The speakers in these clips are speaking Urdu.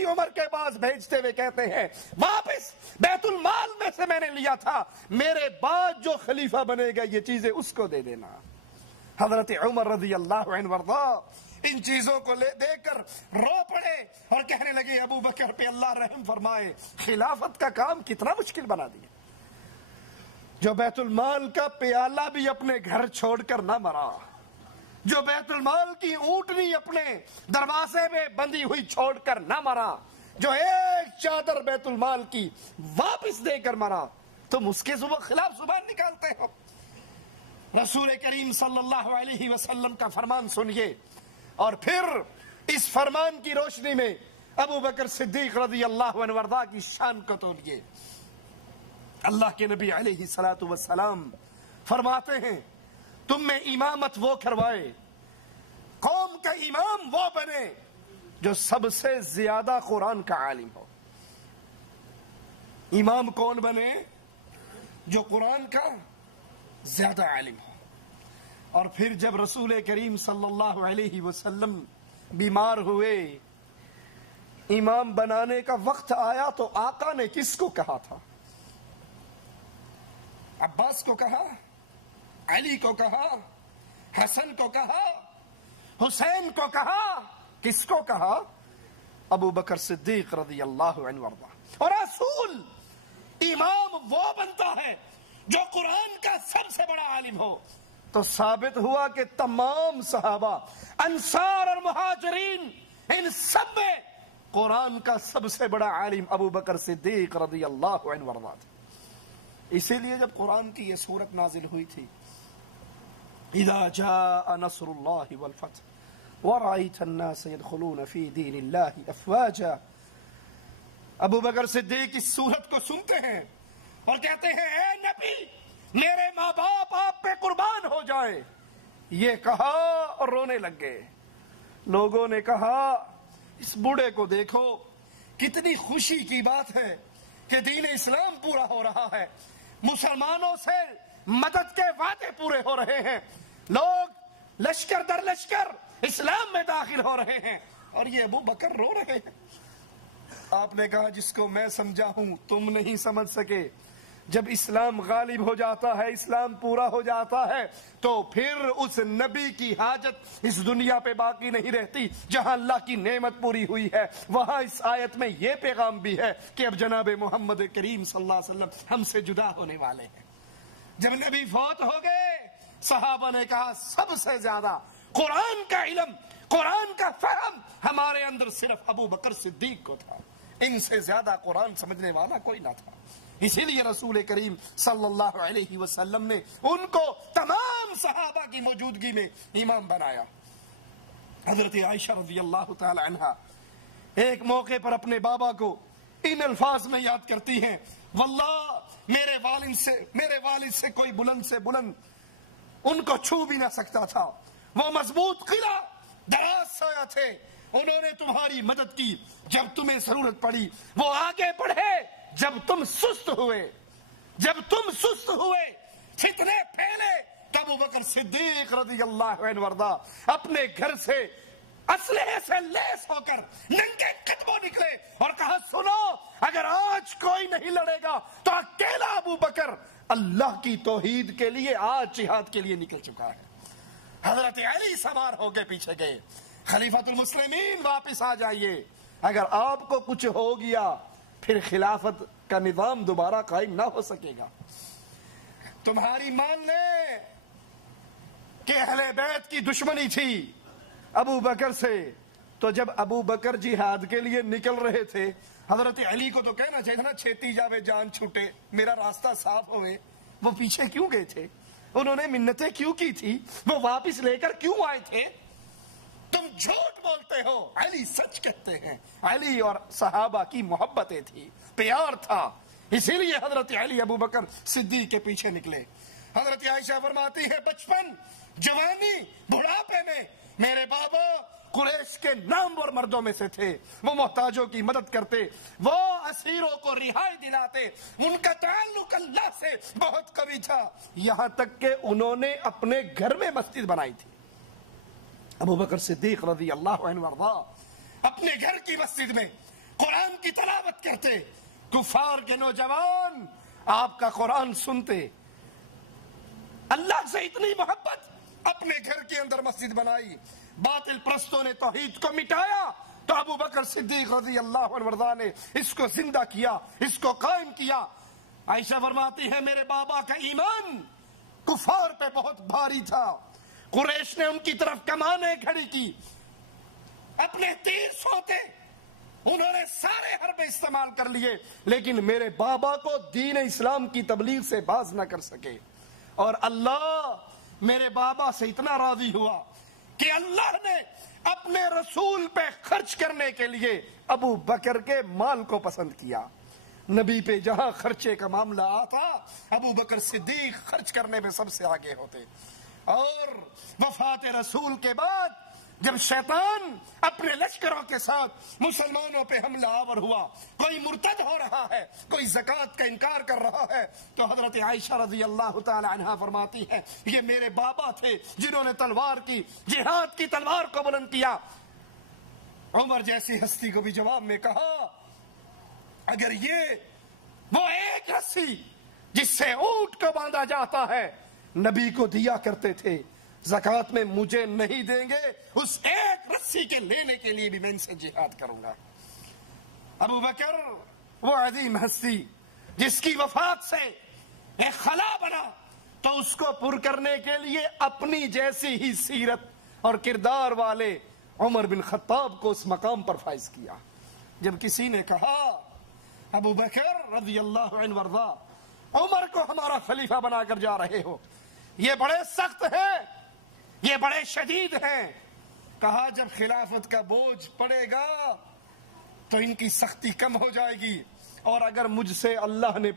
اپنی عمر کے پاس بھیجتے ہوئے کہتے ہیں واپس بیت المال میں سے میں نے لیا تھا، میرے بعد جو خلیفہ بنے گا یہ چیزیں اس کو دے دینا۔ حضرت عمر رضی اللہ عنہ وارضا ان چیزوں کو دیکھ کر رو پڑے اور کہنے لگے ابو بکر پہ اللہ رحم فرمائے، خلافت کا کام کتنا مشکل بنا دیا، جو بیت المال کا پیالہ بھی اپنے گھر چھوڑ کر نہ مرا، جو بیت المال کی اونٹنی اپنے دروازے میں بندی ہوئی چھوڑ کر نہ مرا، جو ایک چادر بیت المال کی واپس دے کر مرا، تم اس کے خلاف زبان نکالتے ہو۔ رسول کریم صلی اللہ علیہ وسلم کا فرمان سنیے اور پھر اس فرمان کی روشنی میں ابو بکر صدیق رضی اللہ عنہ وارضا کی شان کو تولیے۔ اللہ کے نبی علیہ الصلوۃ والسلام فرماتے ہیں تم میں امامت وہ کروائے، قوم کا امام وہ بنے جو سب سے زیادہ قرآن کا عالم ہو۔ امام کون بنے؟ جو قرآن کا زیادہ عالم ہو۔ اور پھر جب رسول کریم صلی اللہ علیہ وسلم بیمار ہوئے، امام بنانے کا وقت آیا تو آقا نے کس کو کہا تھا؟ عباس کو کہا، علی کو کہا، حسن کو کہا، حسین کو کہا، کس کو کہا؟ ابو بکر صدیق رضی اللہ عنہ وارضا۔ اور رسول امام وہ بنتا ہے جو قرآن کا سب سے بڑا عالم ہو۔ تو ثابت ہوا کہ تمام صحابہ، انصار اور مہاجرین، ان سب میں قرآن کا سب سے بڑا عالم ابو بکر صدیق رضی اللہ عنہ وارضا تھا۔ اسی لیے جب قرآن کی یہ سورت نازل ہوئی تھی، اذا جاء نصر اللہ والفتح ورأيت الناس يدخلون في دين الله افواجا، ابو بکر صدیق اس سورت کو سنتے ہیں اور کہتے ہیں اے نبی میرے ماں باپ آپ پہ قربان ہو جائے۔ یہ کہا اور رونے لگ گئے۔ لوگوں نے کہا اس بوڑھے کو دیکھو، کتنی خوشی کی بات ہے کہ دین اسلام پورا ہو رہا ہے، مسلمانوں سے مدد کے وعدے پورے ہو رہے ہیں، لوگ لشکر در لشکر اسلام میں داخل ہو رہے ہیں، اور یہ ابو بکر رو رہے ہیں۔ آپ نے کہا جس کو میں سمجھا ہوں تم نہیں سمجھ سکے، جب اسلام غالب ہو جاتا ہے، اسلام پورا ہو جاتا ہے، تو پھر اس نبی کی حاجت اس دنیا پہ باقی نہیں رہتی۔ جہاں اللہ کی نعمت پوری ہوئی ہے وہاں اس آیت میں یہ پیغام بھی ہے کہ اب جناب محمد کریم صلی اللہ علیہ وسلم ہم سے جدا ہونے والے ہیں۔ جب نبی فوت ہو گئے، صحابہ نے کہا سب سے زیادہ قرآن کا علم، قرآن کا فہم ہمارے اندر صرف ابو بکر صدیق کو تھا، ان سے زیادہ قرآن سمجھنے والا کوئی نہ تھا۔ اسی لیے رسول کریم صلی اللہ علیہ وسلم نے ان کو تمام صحابہ کی موجودگی میں امام بنایا۔ حضرت عائشہ رضی اللہ تعالی عنہا ایک موقع پر اپنے بابا کو ان الفاظ میں یاد کرتی ہیں، واللہ میرے والد سے کوئی بلند سے بلند ان کو چھو بھی نہ سکتا تھا، وہ مضبوط قلعہ دراز سایہ تھے، انہوں نے تمہاری مدد کی جب تمہیں ضرورت پڑی، وہ آگے بڑھے جب تم سست ہوئے، فتنے پھیلے، تب ابو بکر صدیق رضی اللہ عنہ وارضا اپنے گھر سے اسلحے سے لیس ہو کر ننگے قدموں نکلے اور کہا سنو، اگر آج کوئی نہیں لڑے گا تو اکیلا ابو بکر اللہ کی توحید کے لیے آج جہاد کے لیے نکل چکا ہے۔ حضرت علی سوار ہو کے پیچھے گئے، خلیفۃ المسلمین واپس آ جائیے، اگر آپ کو کچھ ہو گیا پھر خلافت کا نظام دوبارہ قائم نہ ہو سکے گا۔ تمہاری مان لے کہ اہل بیت کی دشمنی تھی ابو بکر سے، تو جب ابو بکر جہاد کے لیے نکل رہے تھے، حضرت علی کو تو کہنا چاہیے نا چھیتی جاوے جان چھوٹے، میرا راستہ صاف ہوئے، وہ پیچھے کیوں گئے تھے؟ انہوں نے منتیں کیوں کی تھی؟ وہ واپس لے کر کیوں آئے تھے؟ تم جھوٹ بولتے ہو، علی سچ کہتے ہیں۔ علی اور صحابہ کی محبتیں تھی، پیار تھا، اسی لیے حضرت علی ابو بکر صدیق کے پیچھے نکلے۔ حضرت عائشہ فرماتی ہے بچپن، جوانی، بڑھاپے میں میرے بابا قریش کے نامور مردوں میں سے تھے، وہ محتاجوں کی مدد کرتے، وہ اسیروں کو رہائی دلاتے، ان کا تعلق اللہ سے بہت قوی تھا، یہاں تک کہ انہوں نے اپنے گھر میں مسجد بنائی تھی۔ ابو بکر صدیق رضی اللہ عنہ وارضا اپنے گھر کی مسجد میں قرآن کی تلاوت کرتے، کفار کے نوجوان آپ کا قرآن سنتے، اللہ سے اتنی محبت، اپنے گھر کے اندر مسجد بنائی، باطل پرستوں نے توحید کو مٹایا تو ابو بکر صدیق رضی اللہ عنہ وارضاہ نے اس کو زندہ کیا، اس کو قائم کیا۔ عائشہ فرماتی ہے میرے بابا کا ایمان کفار پہ بہت بھاری تھا، قریش نے ان کی طرف کمانیں کھڑی کی، اپنے تیر سوتے، انہوں نے سارے حربے استعمال کر لیے، لیکن میرے بابا کو دین اسلام کی تبلیغ سے باز نہ کر سکے۔ اور اللہ میرے بابا سے اتنا راضی ہوا کہ اللہ نے اپنے رسول پہ خرچ کرنے کے لیے ابو بکر کے مال کو پسند کیا۔ نبی پہ جہاں خرچے کا معاملہ آتا ابو بکر صدیق خرچ کرنے میں سب سے آگے ہوتے۔ اور وفات رسول کے بعد جب شیطان اپنے لشکروں کے ساتھ مسلمانوں پہ حملہ آور ہوا، کوئی مرتد ہو رہا ہے، کوئی زکوٰۃ کا انکار کر رہا ہے، تو حضرت عائشہ رضی اللہ تعالی عنہا فرماتی ہے یہ میرے بابا تھے جنہوں نے تلوار کی، جہاد کی تلوار کو بلند کیا۔ عمر جیسی ہستی کو بھی جواب میں کہا اگر یہ وہ ایک رسی جس سے اونٹ کو باندھا جاتا ہے نبی کو دیا کرتے تھے، زکوٰۃ میں مجھے نہیں دیں گے، اس ایک رسی کے لینے کے لیے بھی میں ان سے جہاد کروں گا۔ ابو بکر وہ عظیم ہستی جس کی وفات سے ایک خلا بنا تو اس کو پر کرنے کے لیے اپنی جیسی ہی سیرت اور کردار والے عمر بن خطاب کو اس مقام پر فائز کیا۔ جب کسی نے کہا ابو بکر رضی اللہ عنہ وارضاہ عمر کو ہمارا خلیفہ بنا کر جا رہے ہو، یہ بڑے سخت ہیں، یہ بڑے شدید ہیں، کہا جب خلافت کا بوجھ پڑے گا تو ان کی سختی کم ہو جائے گی، اور اگر مجھ سے اللہ نے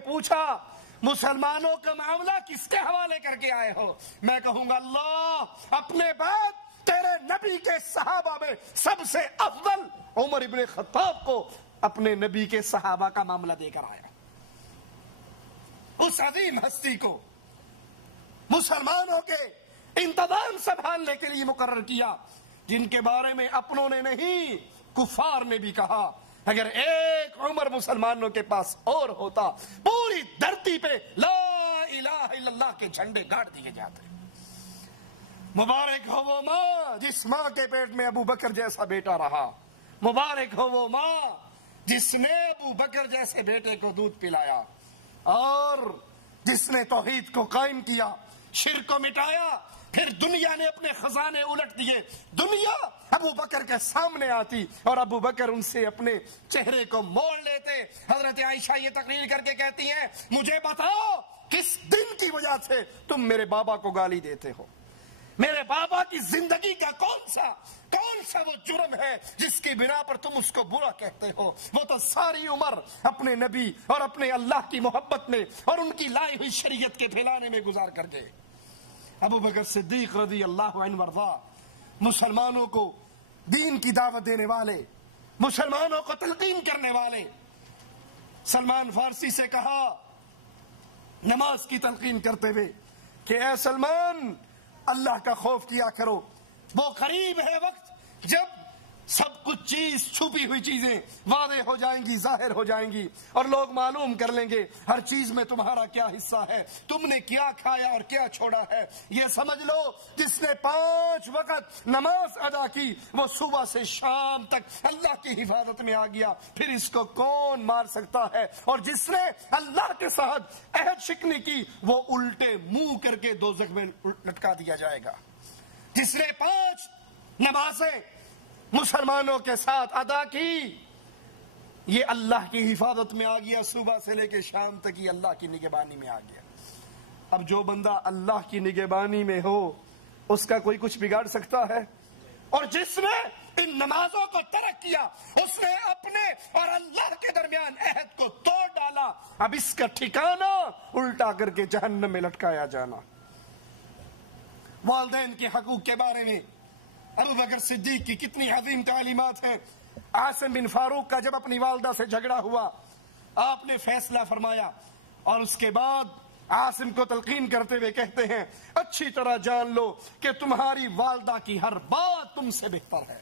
پوچھا مسلمانوں کا معاملہ کس کے حوالے کر کے آئے ہو، میں کہوں گا اللہ اپنے بعد تیرے نبی کے صحابہ میں سب سے افضل عمر ابن خطاب کو اپنے نبی کے صحابہ کا معاملہ دے کر آیا۔ اس عظیم ہستی کو مسلمانوں کے انتظام سنبھالنے کے لیے مقرر کیا، جن کے بارے میں اپنوں نے نہیں کفار نے بھی کہا اگر ایک عمر مسلمانوں کے پاس اور ہوتا پوری دھرتی پہ لا الہ الا اللہ کے جھنڈے گاڑ دیے جاتے۔ مبارک ہو وہ ماں جس ماں کے پیٹ میں ابو بکر جیسا بیٹا رہا، مبارک ہو وہ ماں جس نے ابو بکر جیسے بیٹے کو دودھ پلایا اور جس نے توحید کو قائم کیا، شرک کو مٹایا۔ پھر دنیا نے اپنے خزانے الٹ دیے، دنیا ابو بکر کے سامنے آتی اور ابو بکر ان سے اپنے چہرے کو موڑ لیتے۔ حضرت عائشہ یہ تقریر کر کے کہتی ہیں مجھے بتاؤ کس دن کی وجہ سے تم میرے بابا کو گالی دیتے ہو، میرے بابا کی زندگی کا کون سا وہ جرم ہے جس کی بنا پر تم اس کو برا کہتے ہو؟ وہ تو ساری عمر اپنے نبی اور اپنے اللہ کی محبت میں اور ان کی لائی ہوئی شریعت کے پھیلانے میں گزار کر گئے۔ ابو بکر صدیق رضی اللہ عنہ وارضاہ مسلمانوں کو دین کی دعوت دینے والے، مسلمانوں کو تلقین کرنے والے۔ سلمان فارسی سے کہا نماز کی تلقین کرتے ہوئے کہ اے سلمان اللہ کا خوف کیا کرو، وہ قریب ہے وقت جب سب کچھ چیز چھپی ہوئی چیزیں واضح ہو جائیں گی، ظاہر ہو جائیں گی، اور لوگ معلوم کر لیں گے ہر چیز میں تمہارا کیا حصہ ہے، تم نے کیا کھایا اور کیا چھوڑا ہے۔ یہ سمجھ لو جس نے 5 وقت نماز ادا کی وہ صبح سے شام تک اللہ کی حفاظت میں آ گیا، پھر اس کو کون مار سکتا ہے؟ اور جس نے اللہ کے ساتھ عہد شکنی کی وہ الٹے منہ کر کے دوزخ میں لٹکا دیا جائے گا۔ جس نے 5 نمازیں مسلمانوں کے ساتھ ادا کی یہ اللہ کی حفاظت میں آ گیا، صبح سے لے کے شام تک یہ اللہ کی نگہبانی میں آ گیا۔ اب جو بندہ اللہ کی نگہبانی میں ہو اس کا کوئی کچھ بگاڑ سکتا ہے؟ اور جس نے ان نمازوں کو ترک کیا اس نے اپنے اور اللہ کے درمیان عہد کو توڑ ڈالا، اب اس کا ٹھکانہ الٹا کر کے جہنم میں لٹکایا جانا۔ والدین کے حقوق کے بارے میں ابو بکر صدیق کی کتنی عظیم تعلیمات ہیں۔ عاصم بن فاروق کا جب اپنی والدہ سے جھگڑا ہوا آپ نے فیصلہ فرمایا اور اس کے بعد عاصم کو تلقین کرتے ہوئے کہتے ہیں اچھی طرح جان لو کہ تمہاری والدہ کی ہر بات تم سے بہتر ہے،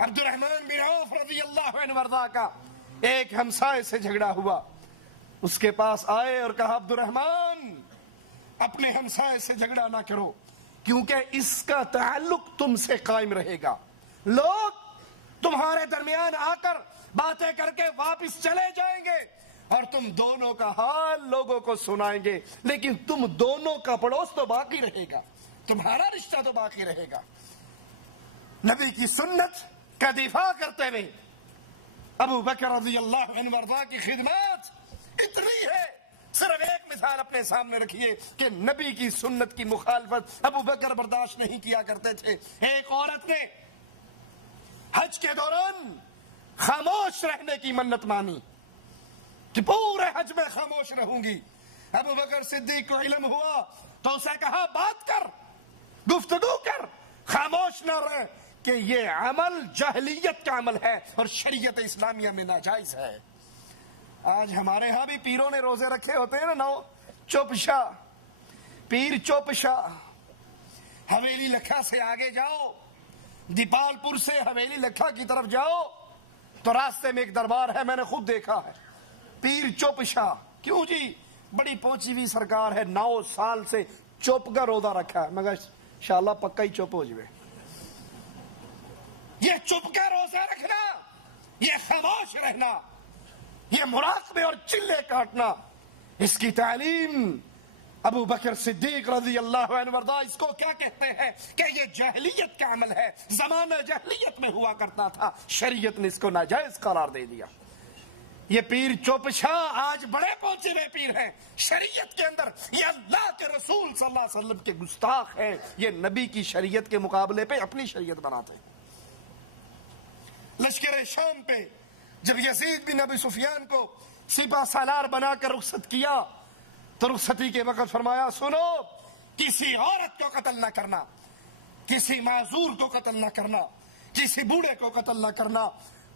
عبد الرحمن بن عوف رضی اللہ عنہ وارضا کا ایک ہمسائے سے جھگڑا ہوا. اس کے پاس آئے اور کہا عبد الرحمن اپنے ہمسائے سے جھگڑا نہ کرو کیونکہ اس کا تعلق تم سے قائم رہے گا. لوگ تمہارے درمیان آ کر باتیں کر کے واپس چلے جائیں گے اور تم دونوں کا حال لوگوں کو سنائیں گے, لیکن تم دونوں کا پڑوس تو باقی رہے گا, تمہارا رشتہ تو باقی رہے گا. نبی کی سنت کا دفاع کرتے ہوئے ابو بکر رضی اللہ عنہ وارضا کی خدمات اتنی ہے. صرف ایک مثال اپنے سامنے رکھیے کہ نبی کی سنت کی مخالفت ابو بکر برداشت نہیں کیا کرتے تھے. ایک عورت نے حج کے دوران خاموش رہنے کی منت مانی کہ پورے حج میں خاموش رہوں گی. ابو بکر صدیق کو علم ہوا تو اسے کہا بات کر, گفتگو کر, خاموش نہ رہ کہ یہ عمل جاہلیت کا عمل ہے اور شریعت اسلامیہ میں ناجائز ہے. آج ہمارے ہاں بھی پیروں نے روزے رکھے ہوتے ہیں نا, چپ شاہ, پیر چپ شاہ. حویلی لکھا سے آگے جاؤ, دیپال پور سے حویلی لکھا کی طرف جاؤ تو راستے میں ایک دربار ہے, میں نے خود دیکھا ہے. پیر چپ شاہ, کیوں جی؟ بڑی پہنچی ہوئی سرکار ہے, 9 سال سے چپ کا روزہ رکھا ہے. مگر انشاءاللہ پکا ہی چپ ہو جائے. یہ چپ کا روزہ رکھنا, یہ خاموش رہنا, یہ مراقبے اور چلے کاٹنا, اس کی تعلیم ابو بکر صدیق رضی اللہ عنہ وارضا اس کو کیا کہتے ہیں کہ یہ جاہلیت کا عمل ہے, زمانہ جاہلیت میں ہوا کرتا تھا, شریعت نے اس کو ناجائز قرار دے دیا. یہ پیر چوپ شاہ آج بڑے پہنچے ہوئے پیر ہیں شریعت کے اندر. یہ اللہ کے رسول صلی اللہ علیہ وسلم کے گستاخ ہیں, یہ نبی کی شریعت کے مقابلے پہ اپنی شریعت بناتے ہیں. لشکر شام پہ جب یزید بن ابی سفیان کو سپہ سالار بنا کر رخصت کیا تو رخصتی کے وقت فرمایا سنو, کسی عورت کو قتل نہ کرنا, کسی معذور کو قتل نہ کرنا, کسی بوڑھے کو قتل نہ کرنا,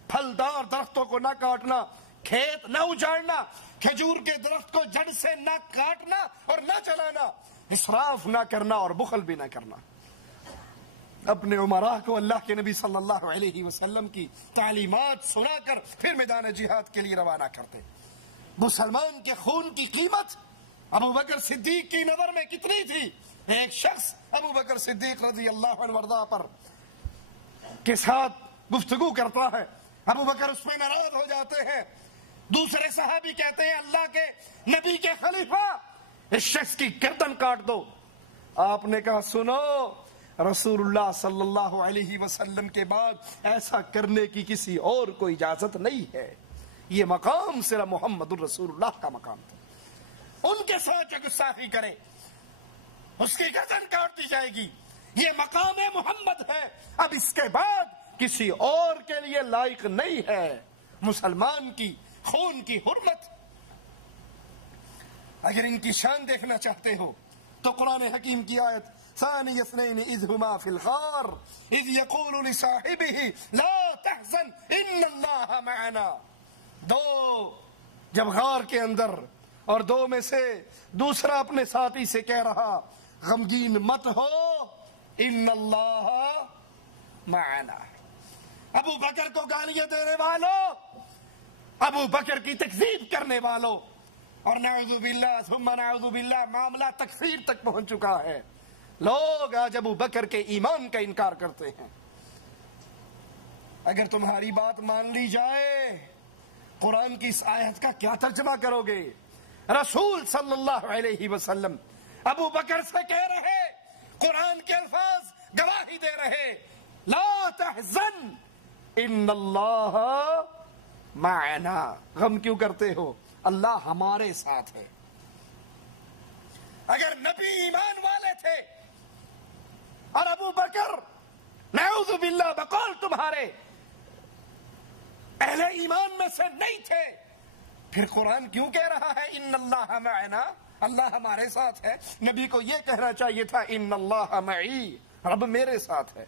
پھلدار درختوں کو نہ کاٹنا, کھیت نہ اجاڑنا, کھجور کے درخت کو جڑ سے نہ کاٹنا اور نہ جلانا, اسراف نہ کرنا اور بخل بھی نہ کرنا. اپنے عمراء کو اللہ کے نبی صلی اللہ علیہ وسلم کی تعلیمات سنا کر پھر میدان جہاد کے لیے روانہ کرتے. مسلمان کے خون کی قیمت ابو بکر صدیق کی نظر میں کتنی تھی؟ ایک شخص ابو بکر صدیق رضی اللہ عنہ وارضا پر کے ساتھ گفتگو کرتا ہے, ابو بکر اس میں ناراض ہو جاتے ہیں. دوسرے صحابی کہتے ہیں اللہ کے نبی کے خلیفہ اس شخص کی گردن کاٹ دو. آپ نے کہا سنو, رسول اللہ صلی اللہ علیہ وسلم کے بعد ایسا کرنے کی کسی اور کو اجازت نہیں ہے, یہ مقام صرف محمد الرسول اللہ کا مقام تھا. ان کے ساتھ جو گستاخی کرے اس کی گردن کاٹ دی جائے گی, یہ مقام محمد ہے, اب اس کے بعد کسی اور کے لیے لائق نہیں ہے. مسلمان کی خون کی حرمت. اگر ان کی شان دیکھنا چاہتے ہو تو قرآن حکیم کی آیت ثانی اثنین اذ ہما فی الغار اذ یقول لصاحبہ لا تحزن ان اللہ معنا. دو جب غار کے اندر اور دو میں سے دوسرا اپنے ساتھی سے کہہ رہا غمگین مت ہو, ان اللہ معنا. ابو بکر کو گالیاں دینے والوں, ابو بکر کی تکذیب کرنے والوں, اور نعوذ باللہ ثم نعوذ باللہ معاملہ تکفیر تک پہنچ چکا ہے. لوگ آج ابو بکر کے ایمان کا انکار کرتے ہیں. اگر تمہاری بات مان لی جائے, قرآن کی اس آیت کا کیا ترجمہ کرو گے؟ رسول صلی اللہ علیہ وسلم ابو بکر سے کہہ رہے, قرآن کے الفاظ گواہی دے رہے, لا تحزن ان اللہ معنا. غم کیوں کرتے ہو؟ اللہ ہمارے ساتھ ہے. اگر نبی ایمان والے تھے اور ابو بکر نعوذ باللہ بقول تمہارے اہل ایمان میں سے نہیں تھے, پھر قرآن کیوں کہہ رہا ہے ان اللہ معنا, اللہ ہمارے ساتھ ہے؟ نبی کو یہ کہنا چاہیے تھا ان اللہ معی, رب میرے ساتھ ہے.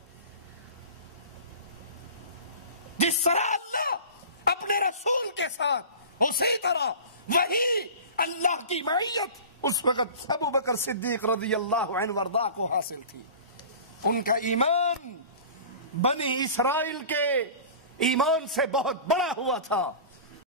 جس طرح اللہ اپنے رسول کے ساتھ, اسی طرح وہی اللہ کی معیت اس وقت ابو بکر صدیق رضی اللہ عنہ وارضا کو حاصل تھی. ان کا ایمان بنی اسرائیل کے ایمان سے بہت بڑا ہوا تھا،